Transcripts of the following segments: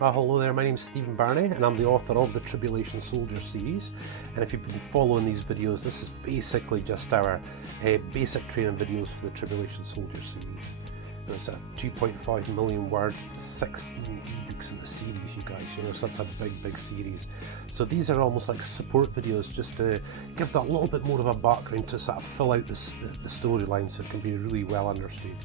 Hello there, my name's Stephen Birnie and I'm the author of the Tribulation Soldier series, and if you've been following these videos, this is basically just our basic training videos for the Tribulation Soldier series. There's a 2.5 million word, 16 ebooks in the series, you guys, so that's a big series. So these are almost like support videos just to give that little bit more of a background to sort of fill out the storyline so it can be really well understood.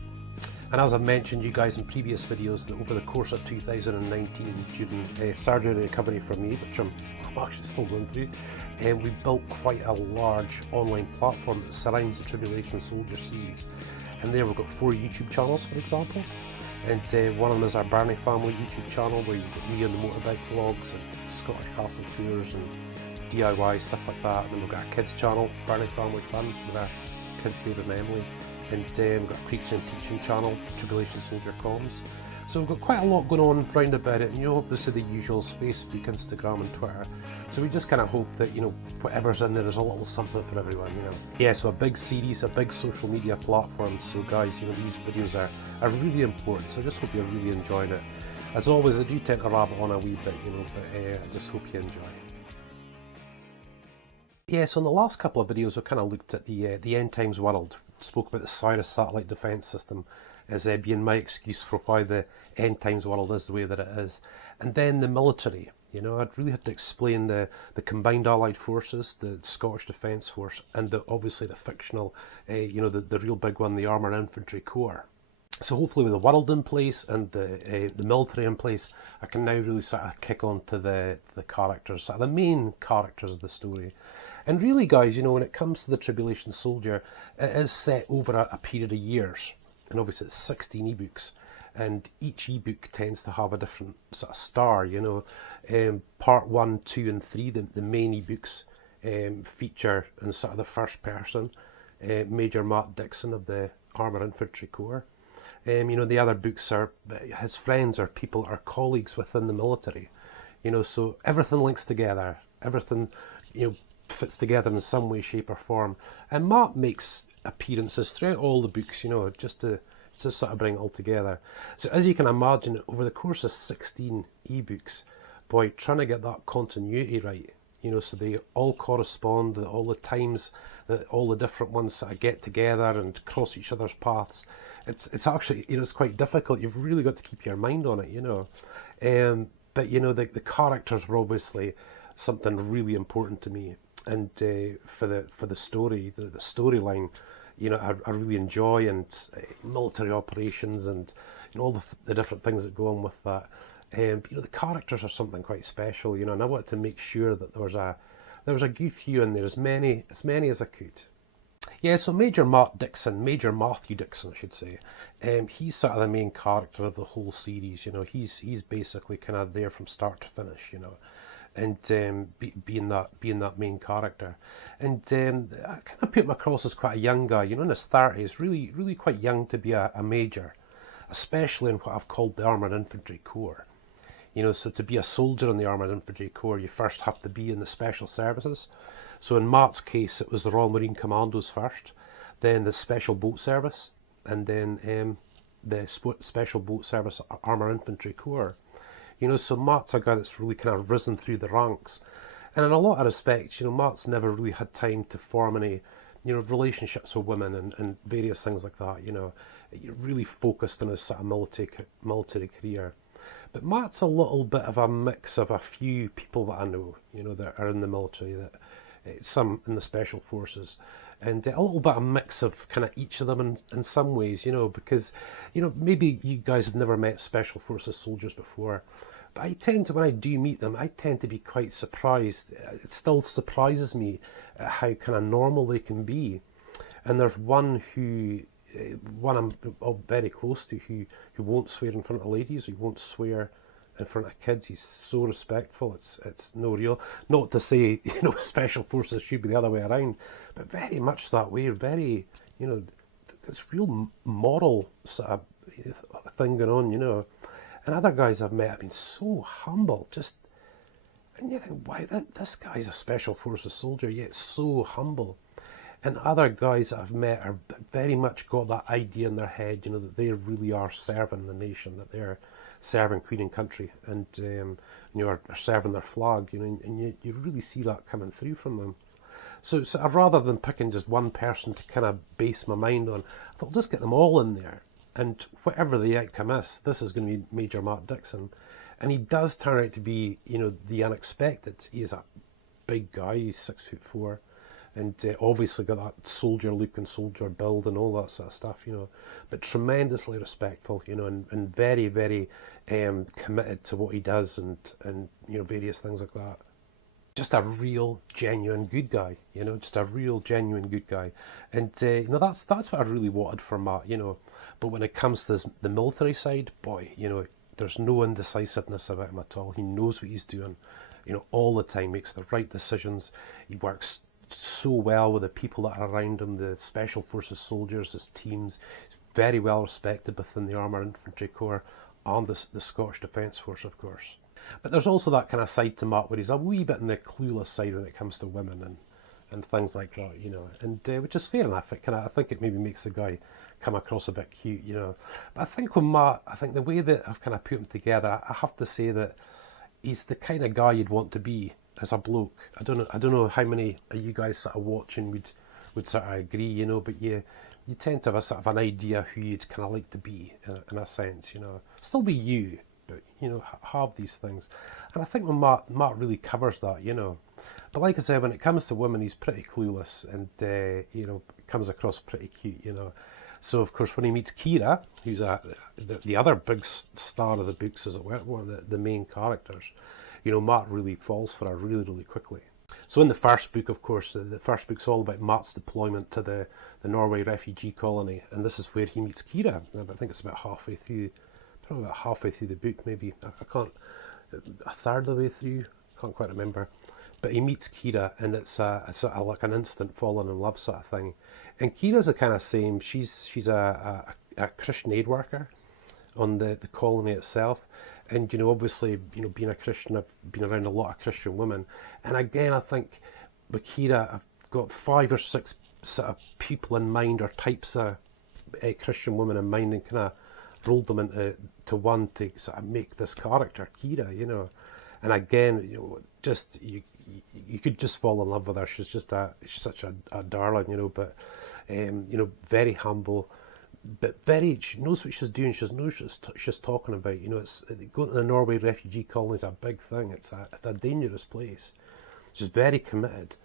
And as I've mentioned you guys in previous videos, that over the course of 2019, during surgery and recovery from me, which I'm actually still going through, we built quite a large online platform that surrounds the Tribulation Soldier series. And there we've got 4 YouTube channels, for example. And one of them is our Birnie Family YouTube channel, where you've got me and the Motorbike Vlogs and Scottish Castle Tours and DIY, stuff like that. And then we've got our kids channel, Birnie Family Fun, with our kids David and Emily. And we've got a preaching and teaching channel, Tribulation Soldier Comms. So we've got quite a lot going on round about it, and obviously the usuals, Facebook, Instagram and Twitter. So we just kind of hope that, whatever's in there's a little something for everyone, Yeah, so a big series, a big social media platform. So guys, these videos are really important, so I just hope you're really enjoying it. As always, I do tend to rabbit on a wee bit, but I just hope you enjoy. Yeah, so in the last couple of videos we kind of looked at the end times world, spoke about the Cyrus satellite defense system as being my excuse for why the end times world is the way that it is, and then the military. I'd really had to explain the combined allied forces, the Scottish Defence Force, and obviously the fictional, the real big one, the Armoured Infantry Corps. So hopefully with the world in place and the military in place, I can now really sort of kick on to the characters, sort of the main characters of the story. And really guys, when it comes to the Tribulation Soldier, it is set over a period of years. And obviously it's 16 ebooks. And each ebook tends to have a different sort of star, Part 1, 2 and 3, the main ebooks, feature in sort of the first person, Major Matt Dixon of the Armoured Infantry Corps. The other books are his friends or people or colleagues within the military. So everything links together, everything, fits together in some way, shape or form. And Matt makes appearances throughout all the books, just to sort of bring it all together. So as you can imagine, over the course of 16 ebooks, boy, trying to get that continuity right, so they all correspond, that all the times that all the different ones sort of get together and cross each other's paths, it's actually, it's quite difficult. You've really got to keep your mind on it, but the characters were obviously something really important to me, and for the story, the storyline, I really enjoy, and military operations and all the different things that go on with that. The characters are something quite special, and I wanted to make sure that there was a good few in there, as many as I could. Yeah, so Major Matthew Dixon, I should say. He's sort of the main character of the whole series. He's basically kind of there from start to finish. And being that main character, and I kind of put him across as quite a young guy, in his 30s, really quite young to be a major, especially in what I've called the Armoured Infantry Corps. So to be a soldier in the Armoured Infantry Corps, you first have to be in the Special Services. So in Matt's case, it was the Royal Marine Commandos first, then the Special Boat Service, and then the Special Boat Service Armoured Infantry Corps. So Matt's a guy that's really kind of risen through the ranks. And in a lot of respects, Matt's never really had time to form any, relationships with women and various things like that, You're really focused on his sort of military career. But Matt's a little bit of a mix of a few people that I know, that are in the military, that some in the special forces, and a little bit of mix of kind of each of them in some ways, because, maybe you guys have never met special forces soldiers before, but I tend to, when I do meet them, I tend to be quite surprised. It still surprises me at how kind of normal they can be. And there's one I'm very close to, who won't swear in front of ladies, who won't swear in front of kids. He's so respectful. It's no real, not to say special forces should be the other way around, but very much that way. Very, it's real moral sort of thing going on, And other guys I've met have been so humble, and you think, wow, this guy's a special forces soldier, yet so humble. And other guys that I've met are very much got that idea in their head, you know, that they really are serving the nation, that they're serving Queen and country, and you know, are serving their flag, you know, and you really see that coming through from them. So rather than picking just one person to kind of base my mind on, I thought I'll just get them all in there, and whatever the outcome is, this is going to be Major Matt Dixon, and he does turn out to be, you know, the unexpected. He is a big guy. He's 6'4", and obviously got that soldier look and soldier build and all that sort of stuff, you know, but tremendously respectful, you know, and very, very committed to what he does, and you know, various things like that. Just a real, genuine good guy, you know, just a real, genuine good guy. And you know, that's what I really wanted from Matt, you know. But when it comes to the military side, boy, you know, there's no indecisiveness about him at all. He knows what he's doing, you know, all the time, makes the right decisions. He works so well with the people that are around him, the Special Forces soldiers, his teams. He's very well respected within the Armoured Infantry Corps and the Scottish Defence Force, of course. But there's also that kind of side to Matt where he's a wee bit on the clueless side when it comes to women and things like that, you know, and which is fair enough. I think it maybe makes the guy come across a bit cute, you know. But I think with Matt, I think the way that I've kind of put him together, I have to say that he's the kind of guy you'd want to be as a bloke. I don't know how many of you guys sort of watching would sort of agree, you know, but you tend to have a sort of an idea who you'd kind of like to be in a sense, you know. Still be you, but, you know, have these things. And I think when Matt really covers that, you know. But like I said, when it comes to women, he's pretty clueless, and, you know, comes across pretty cute, you know. So, of course, when he meets Kira, who's the other big star of the books, as it were, one of the main characters, you know, Matt really falls for her really, really quickly. So in the first book, of course, the first book's all about Matt's deployment to the Norway refugee colony, and this is where he meets Kira. I think it's about halfway through, probably about halfway through the book, maybe. I can't, a third of the way through, can't quite remember. But he meets Kira, and it's sort of like an instant falling in love sort of thing. And Kira's the kind of same. She's a Christian aid worker on the colony itself, and, you know, obviously, you know, being a Christian, I've been around a lot of Christian women, and again, I think with Kira, I've got 5 or 6 sort of people in mind, or types of Christian women in mind, and kind of rolled them into one to sort of make this character Kira, you know. And again, you know, just you could just fall in love with her. She's such a darling, you know. But you know, very humble, but she knows what she's doing. She knows what she's talking about. You know, it's going to the Norway refugee colony is a big thing. It's a dangerous place. She's very committed.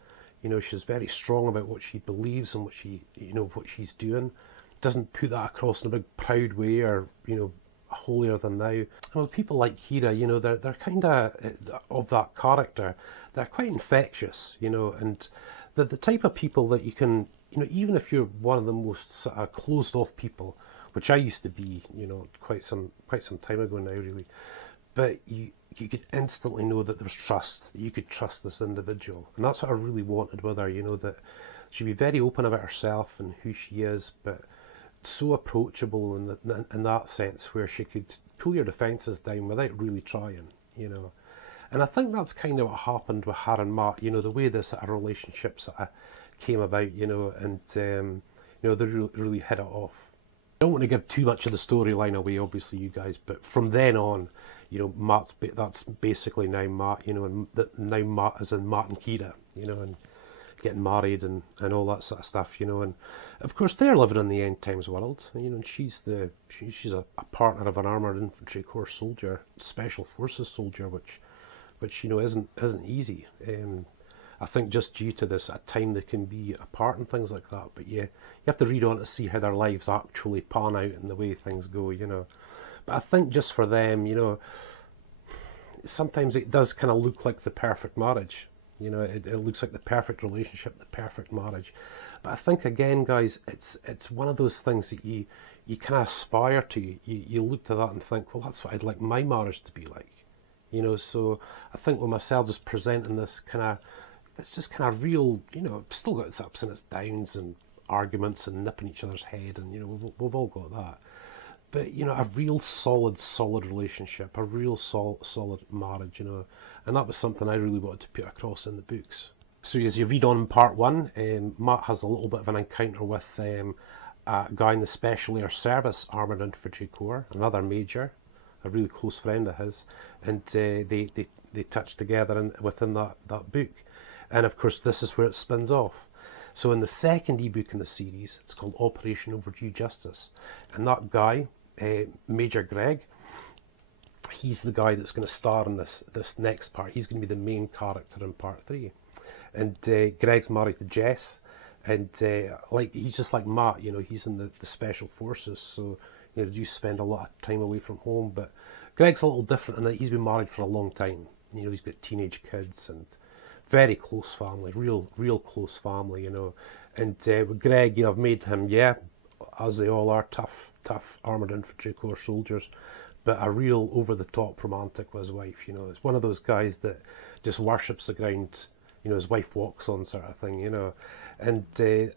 You know, she's very strong about what she believes and what she's doing. Doesn't put that across in a big proud way, or, you know, holier than thou. Well, people like Kira, you know, they're kind of that character. They're quite infectious, you know, and they're the type of people that you can, you know, even if you're one of the most sort of closed off people, which I used to be, you know, quite some time ago now, really. But you could instantly know that there's trust. You could trust this individual, and that's what I really wanted with her. You know, that she'd be very open about herself and who she is, but so approachable in that sense, where she could pull your defences down without really trying, you know. And I think that's kind of what happened with her and Matt, you know, the way this sort of relationship sort of came about, you know, and you know, they really hit it off. I don't want to give too much of the storyline away, obviously, you guys, but from then on, you know, that's basically now Matt, you know, and now Matt is in Matt and Kira, you know, and getting married and all that sort of stuff, you know. And of course they're living in the end times world, you know, and she's a partner of an Armoured Infantry Corps soldier, Special Forces soldier, which you know isn't easy. I think just due to this at time they can be apart and things like that, but yeah, you have to read on to see how their lives actually pan out and the way things go, you know. But I think just for them, you know, sometimes it does kind of look like the perfect marriage. You know, it looks like the perfect relationship, the perfect marriage. But I think, again, guys, it's one of those things that you kind of aspire to. You look to that and think, well, that's what I'd like my marriage to be like. You know, so I think with myself just presenting this it's just kind of real, you know, still got its ups and its downs and arguments and nipping each other's head, and, you know, we've all got that. But, you know, a real solid relationship, a real solid marriage, you know. And that was something I really wanted to put across in the books. So as you read on in part one, Matt has a little bit of an encounter with a guy in the Special Air Service Armoured Infantry Corps, another major, a really close friend of his, and they touch together within that book. And of course this is where it spins off. So in the second ebook in the series, it's called Operation Overdue Justice, and that guy, Major Greg, he's the guy that's going to star in this next part. He's going to be the main character in part 3. And Greg's married to Jess, and like he's just like Matt, you know, he's in the special forces, so you know, you spend a lot of time away from home. But Greg's a little different in that he's been married for a long time. You know, he's got teenage kids and very close family, real close family, you know. And with Greg, you know, I've made him, yeah, as they all are, tough Armoured Infantry Corps soldiers, but a real over-the-top romantic with his wife, you know. It's one of those guys that just worships the ground, you know, his wife walks on, sort of thing, you know. And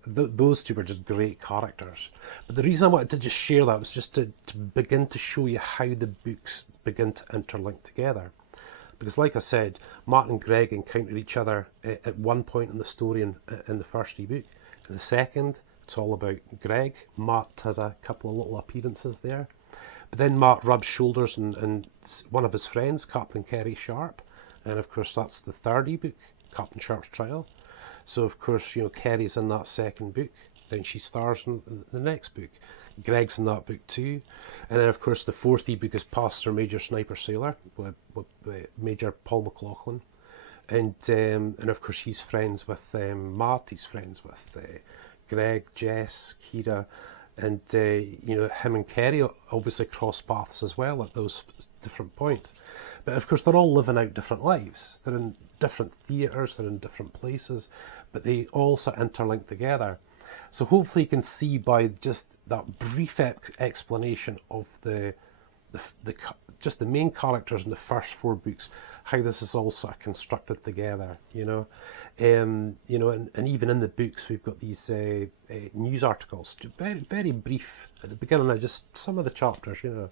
those two were just great characters. But the reason I wanted to just share that was just to begin to show you how the books begin to interlink together. Because like I said, Matt and Greg encounter each other at one point in the story in the first ebook. In the second, it's all about Greg. Matt has a couple of little appearances there. But then Matt rubs shoulders and one of his friends, Captain Kerry Sharp. And of course that's the third ebook, Captain Sharp's Trial. So of course, you know, Kerry's in that second book, then she stars in the next book. Greg's in that book too. And then of course the fourth ebook is Pastor Major Sniper Sailor with Major Paul McLaughlin. And of course he's friends with Matt, he's friends with Greg, Jess, Kira, and you know, him and Kerry obviously cross paths as well at those different points. But of course they're all living out different lives. They're in different theatres, they're in different places, but they all sort of interlink together. So hopefully you can see by just that brief explanation of just the main characters in the first 4 books, how this is all sort of constructed together, you know. You know, and even in the books we've got these news articles, very brief at the beginning of just some of the chapters, you know.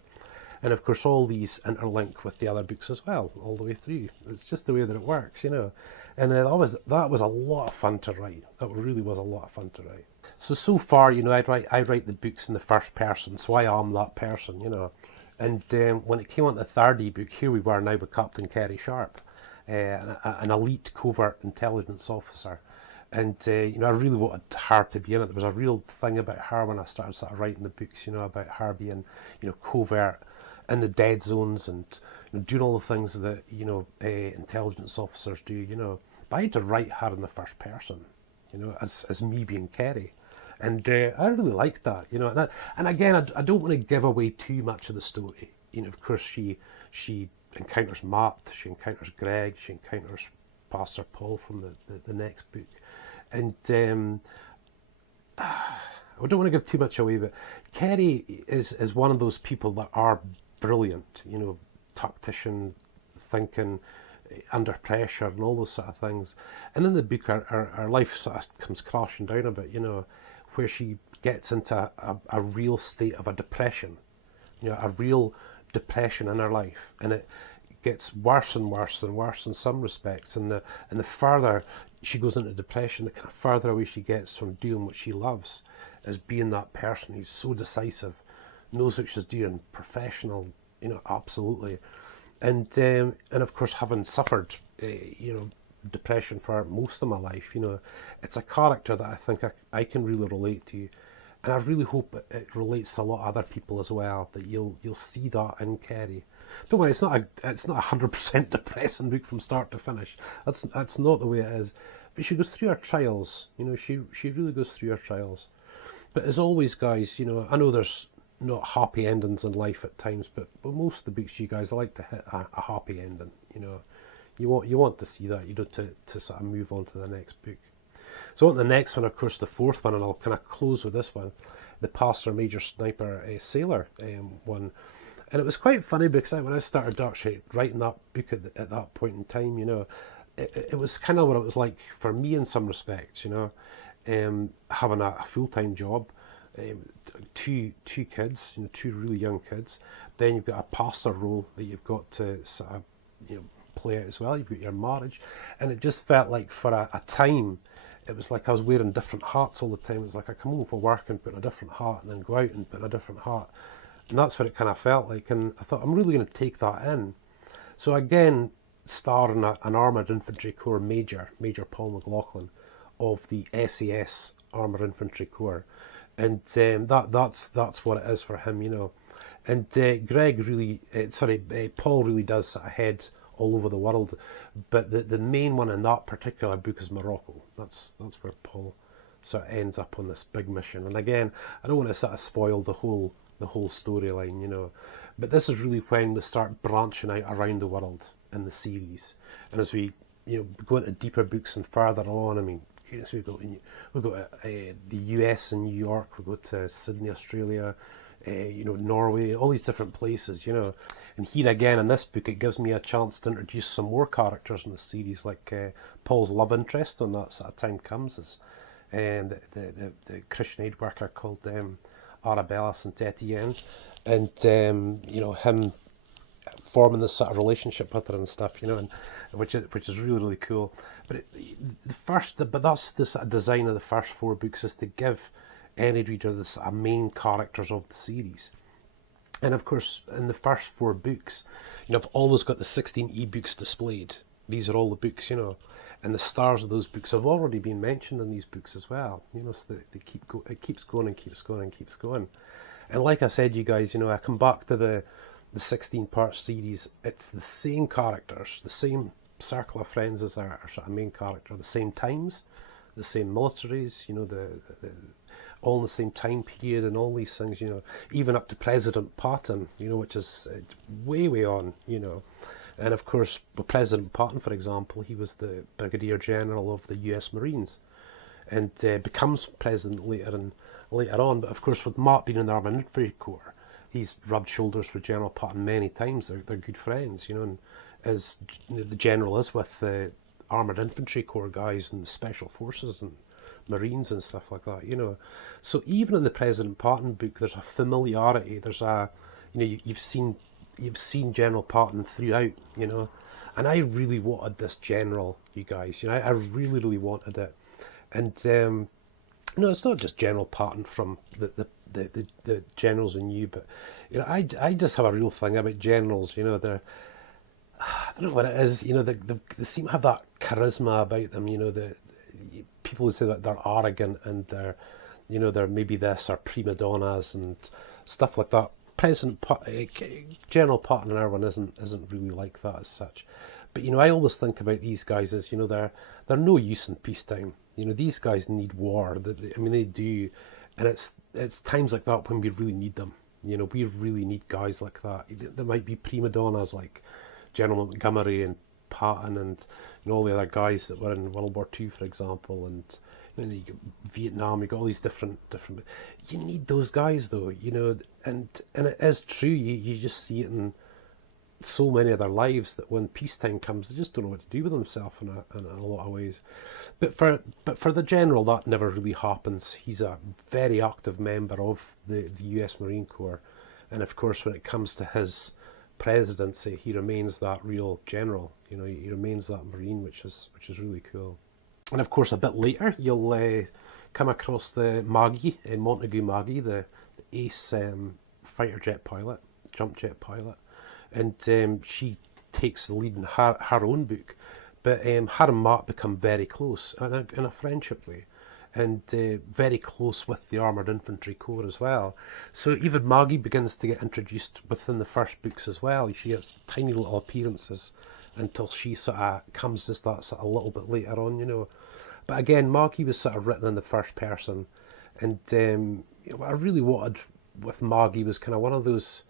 And of course all these interlink with the other books as well, all the way through. It's just the way that it works, you know. And that was a lot of fun to write. That really was a lot of fun to write. So far, you know, I write the books in the first person, so I am that person, you know. And when it came on to the third ebook, here we were now with Captain Kerry Sharp, an elite covert intelligence officer. And you know, I really wanted her to be in it. There was a real thing about her when I started sort of writing the books, you know, about her being, you know, covert in the dead zones and, you know, doing all the things that, you know, intelligence officers do, you know. But I had to write her in the first person, you know, as me being Kerry. And I really liked that, you know. And again, I don't want to give away too much of the story. You know, of course, she encounters Matt, she encounters Greg, she encounters Pastor Paul from the next book. And I don't want to give too much away, but Kerry is one of those people that are brilliant, you know, tactician, thinking, under pressure and all those sort of things. And in the book, her life sort of comes crashing down a bit, you know, where she gets into a real state of a depression, you know, a real depression in her life. And it gets worse and worse and worse in some respects. And the further she goes into depression, the kind of further away she gets from doing what she loves, as being that person who's so decisive, knows what she's doing, professional, you know, absolutely. And of course, having suffered, you know, depression for most of my life, you know, it's a character that I think I can really relate to, and I really hope it relates to a lot of other people as well. That you'll see that in Kerry. Don't worry, it's not a 100% depressing book from start to finish. That's not the way it is. But she goes through her trials. You know, she really goes through her trials. But as always, guys, you know, I know there's not happy endings in life at times, but most of the books, you guys, I like to hit a happy ending. You know, you want to see that, you know, to sort of move on to the next book. So on the next one, of course, the fourth one, and I'll kind of close with this one, the Pastor Major Sniper Sailor one. And it was quite funny because when I started actually writing that book at that point in time, you know, it was kind of what it was like for me in some respects, you know, having a full-time job, two kids, you know, two really young kids. Then you've got a pastor role that you've got to sort of, you know, play out as well. You've got your marriage, and it just felt like for a time, it was like I was wearing different hats all the time. It was like I come home from work and put on a different hat, and then go out and put on a different hat, and that's what it kind of felt like. And I thought, I'm really going to take that in. So again, starring an Armoured Infantry Corps Major Paul McLaughlin of the SAS Armoured Infantry Corps, and that's what it is for him, you know. And Paul really does sort of head all over the world, but the main one in that particular book is Morocco. That's where Paul sort of ends up on this big mission. And again, I don't want to sort of spoil the whole storyline, you know, but this is really when we start branching out around the world in the series. And as we, you know, go into deeper books and further on, I mean, so we go to the US and New York, we go to Sydney, Australia, you know, Norway, all these different places, you know. And here again in this book, it gives me a chance to introduce some more characters in the series, like Paul's love interest when that sort of time comes, is and the Christian aid worker called Arabella St. Etienne, and you know, him forming this sort of relationship with her and stuff, you know, and which is really cool. But that's the sort of design of the first 4 books, is to give any reader the sort of main characters of the series. And of course, in the first 4 books, you know, I've always got the 16 ebooks displayed. These are all the books, you know, and the stars of those books have already been mentioned in these books as well, you know, so it keeps going and keeps going and keeps going. And like I said, you guys, you know, I come back to the 16-part series. It's the same characters, the same circle of friends as our sort of main character, the same times, the same militaries, you know, the all in the same time period and all these things, you know, even up to President Patton, you know, which is way on, you know. And of course, with President Patton, for example, he was the Brigadier General of the US Marines, and becomes president later on. But of course, with Mark being in the Armoured Infantry Corps, he's rubbed shoulders with General Patton many times. They're good friends, you know, and as the General is with the Armoured Infantry Corps guys and the Special Forces and Marines and stuff like that, you know. So even in the President Patton book, there's a familiarity. There's a, you know, you've seen General Patton throughout, you know. And I really wanted this general, you guys. You know, I really wanted it. And no, it's not just General Patton from the generals in you, but you know, I just have a real thing about generals. You know, I don't know what it is. You know, they seem to have that charisma about them. You know, people would say that they're arrogant and they're maybe this or prima donnas and stuff like that. General Patton and everyone isn't really like that as such. But you know, I always think about these guys as, you know, they're no use in peacetime. You know, these guys need war. I mean, they do, and it's times like that when we really need them. You know, we really need guys like that. There might be prima donnas like General Montgomery and Patton and you know, all the other guys that were in World War II, for example, and you know, you got Vietnam. You got all these different. You need those guys, though. You know, and it is true. You just see it in so many of their lives that when peacetime comes, they just don't know what to do with themselves in a lot of ways. But for the general, that never really happens. He's a very active member of the US Marine Corps, and of course, when it comes to his presidency, he remains that real general. You know, he remains that Marine, which is really cool. And of course, a bit later, you'll come across the Maggie, Montague Maggie, the ace fighter jet pilot, jump jet pilot. And she takes the lead in her own book. But her and Mark become very close in a friendship way, and very close with the Armoured Infantry Corps as well. So even Maggie begins to get introduced within the first books as well. She has tiny little appearances until she sort of comes just that sort of a little bit later on, you know. But again, Maggie was sort of written in the first person, and you know, what I really wanted with Maggie was kind of one of those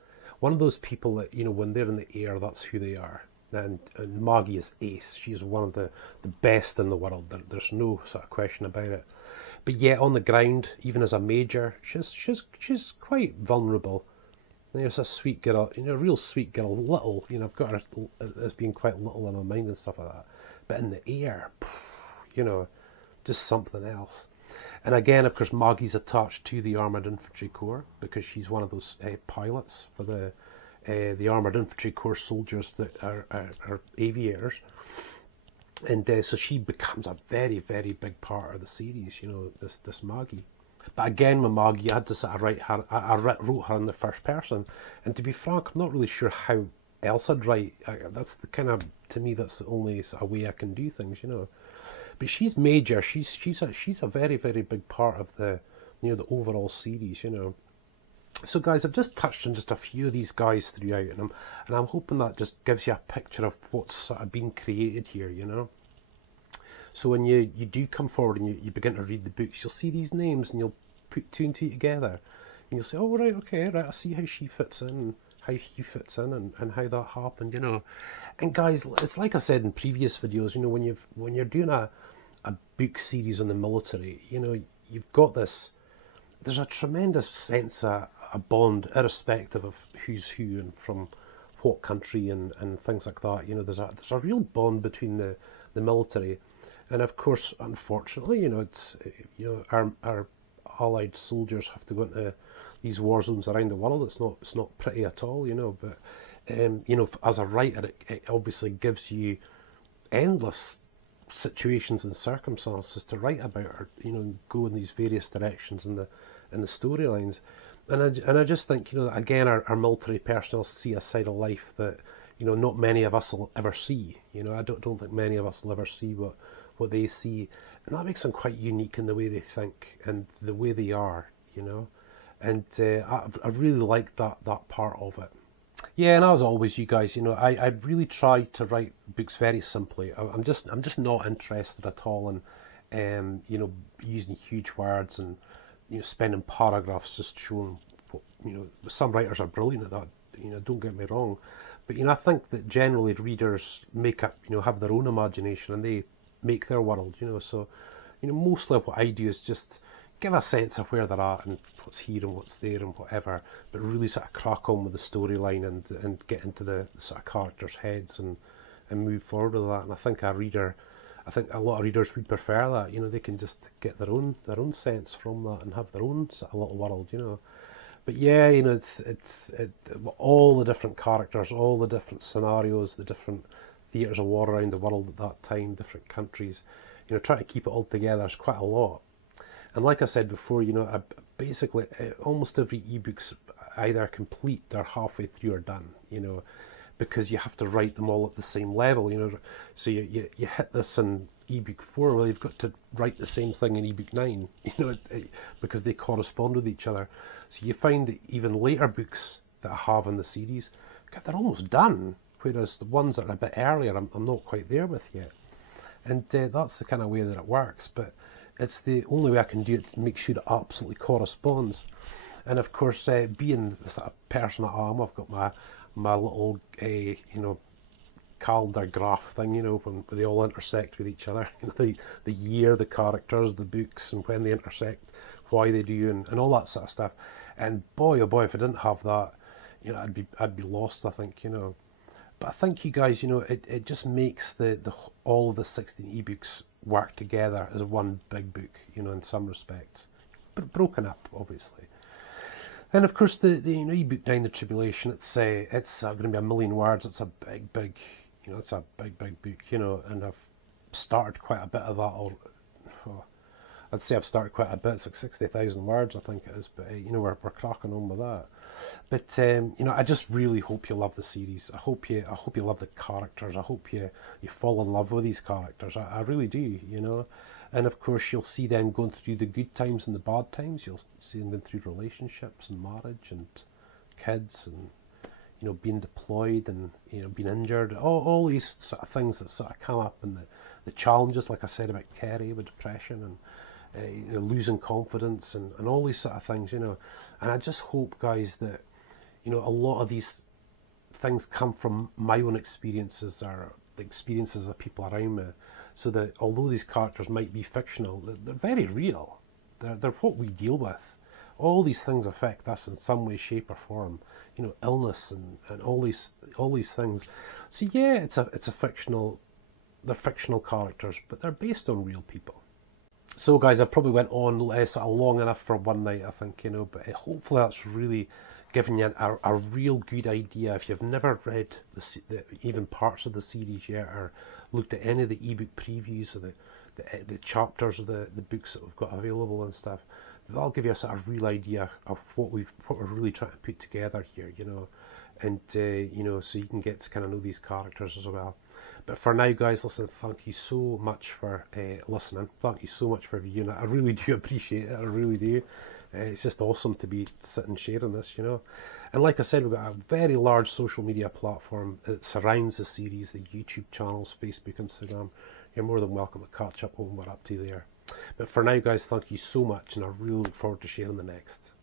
people that, you know, when they're in the air, that's who they are. And Maggie is ace. She's one of the best in the world. There's no sort of question about it. But yet on the ground, even as a major, she's quite vulnerable. There's a sweet girl, you know, a real sweet girl, little. You know, I've got her as being quite little in my mind and stuff like that. But in the air, you know, just something else. And again, of course, Maggie's attached to the Armoured Infantry Corps because she's one of those pilots for the the Armoured Infantry Corps soldiers that are aviators. And so she becomes a very, very big part of the series, you know, this Maggie. But again, with Maggie, I had to sort of write her, I wrote her in the first person. And to be frank, I'm not really sure how else I'd write. That's the kind of, to me, that's the only sort of way I can do things, you know. But she's major. She's a very, very big part of the, you know, the overall series, you know. So guys, I've just touched on just a few of these guys throughout, and I'm hoping that just gives you a picture of what's sort of been created here, you know. So when you do come forward and you begin to read the books, you'll see these names and you'll put two and two together. And you'll say, oh, right, okay, right, I see how she fits in, how he fits in, and how that happened, you know. And guys, it's like I said in previous videos, you know, when you're doing a book series on the military, you know, you've got this, there's a tremendous sense of a bond, irrespective of who's who and from what country and things like that. You know, there's a real bond between the military. And of course, unfortunately, you know, it's, you know, our allied soldiers have to go into these war zones around the world. It's not pretty at all, you know. But you know, as a writer, it obviously gives you endless situations and circumstances to write about, or you know, go in these various directions in the storylines. And I just think, you know, again, our military personnel see a side of life that, you know, not many of us will ever see. You know, I don't think many of us will ever see what they see, and that makes them quite unique in the way they think and the way they are, you know. And I really like that part of it. Yeah, and as always, you guys, you know, I really try to write books very simply. I'm just not interested at all in you know, using huge words and, you know, spending paragraphs just showing what, you know, some writers are brilliant at that, you know, don't get me wrong, but you know, I think that generally readers make up, you know, have their own imagination and they make their world, you know. So, you know, mostly what I do is just give a sense of where they're at and what's here and what's there and whatever, but really sort of crack on with the storyline and get into the sort of characters' heads and move forward with that. And I think I think a lot of readers would prefer that, you know, they can just get their own sense from that and have their own sort of little world, you know. But yeah, you know, it's all the different characters, all the different scenarios, the different theatres of war around the world at that time, different countries, you know, trying to keep it all together is quite a lot. And like I said before, you know, basically almost every ebook's either complete or halfway through or done, you know, because you have to write them all at the same level, you know. So you hit this in ebook 4, well, you've got to write the same thing in ebook 9, you know, because they correspond with each other. So you find that even later books that I have in the series, God, they're almost done, whereas the ones that are a bit earlier, I'm not quite there with yet. And that's the kind of way that it works, but it's the only way I can do it to make sure it absolutely corresponds. And of course, being the sort of person I am, I've got my little, you know, calendar graph thing, you know, when they all intersect with each other. You know, the year, the characters, the books, and when they intersect, why they do, and all that sort of stuff. And boy, oh boy, if I didn't have that, you know, I'd be lost, I think, you know. But I think, you guys, you know, it just makes all of the 16 ebooks work together as one big book, you know, in some respects, but broken up, obviously. And of course, the you know, ebook 9, the Tribulation, it's going to be 1 million words. It's a big, you know, it's a big book, you know. And I've started quite a bit of that. I'd say I've started quite a bit. It's like 60,000 words, I think it is. But you know, we're cracking on with that. But you know, I just really hope you love the series. I hope you love the characters. I hope you fall in love with these characters. I really do, you know. And of course, you'll see them going through the good times and the bad times. You'll see them going through relationships and marriage and kids and, you know, being deployed and, you know, being injured. All these sort of things that sort of come up, and the challenges, like I said about Kerry with depression and you know, losing confidence and all these sort of things, you know. And I just hope, guys, that, you know, a lot of these things come from my own experiences or the experiences of people around me, so that although these characters might be fictional, they're very real. They're what we deal with. All these things affect us in some way, shape or form. You know, illness and all these things. So yeah, it's a fictional, they're fictional characters, but they're based on real people. So guys, I probably went on sort of long enough for one night, I think, you know, but hopefully that's really giving you a real good idea. If you've never read even parts of the series yet, or looked at any of the ebook previews of the chapters of the books that we've got available and stuff, that'll give you a sort of real idea of what we're really trying to put together here, you know, and you know, so you can get to kind of know these characters as well. But for now, guys, listen, thank you so much for listening. Thank you so much for viewing it. I really do appreciate it. I really do. It's just awesome to be sitting sharing this, you know. And like I said, we've got a very large social media platform that surrounds the series, the YouTube channels, Facebook, Instagram. You're more than welcome to catch up on what we're up to there. But for now, guys, thank you so much, and I really look forward to sharing the next.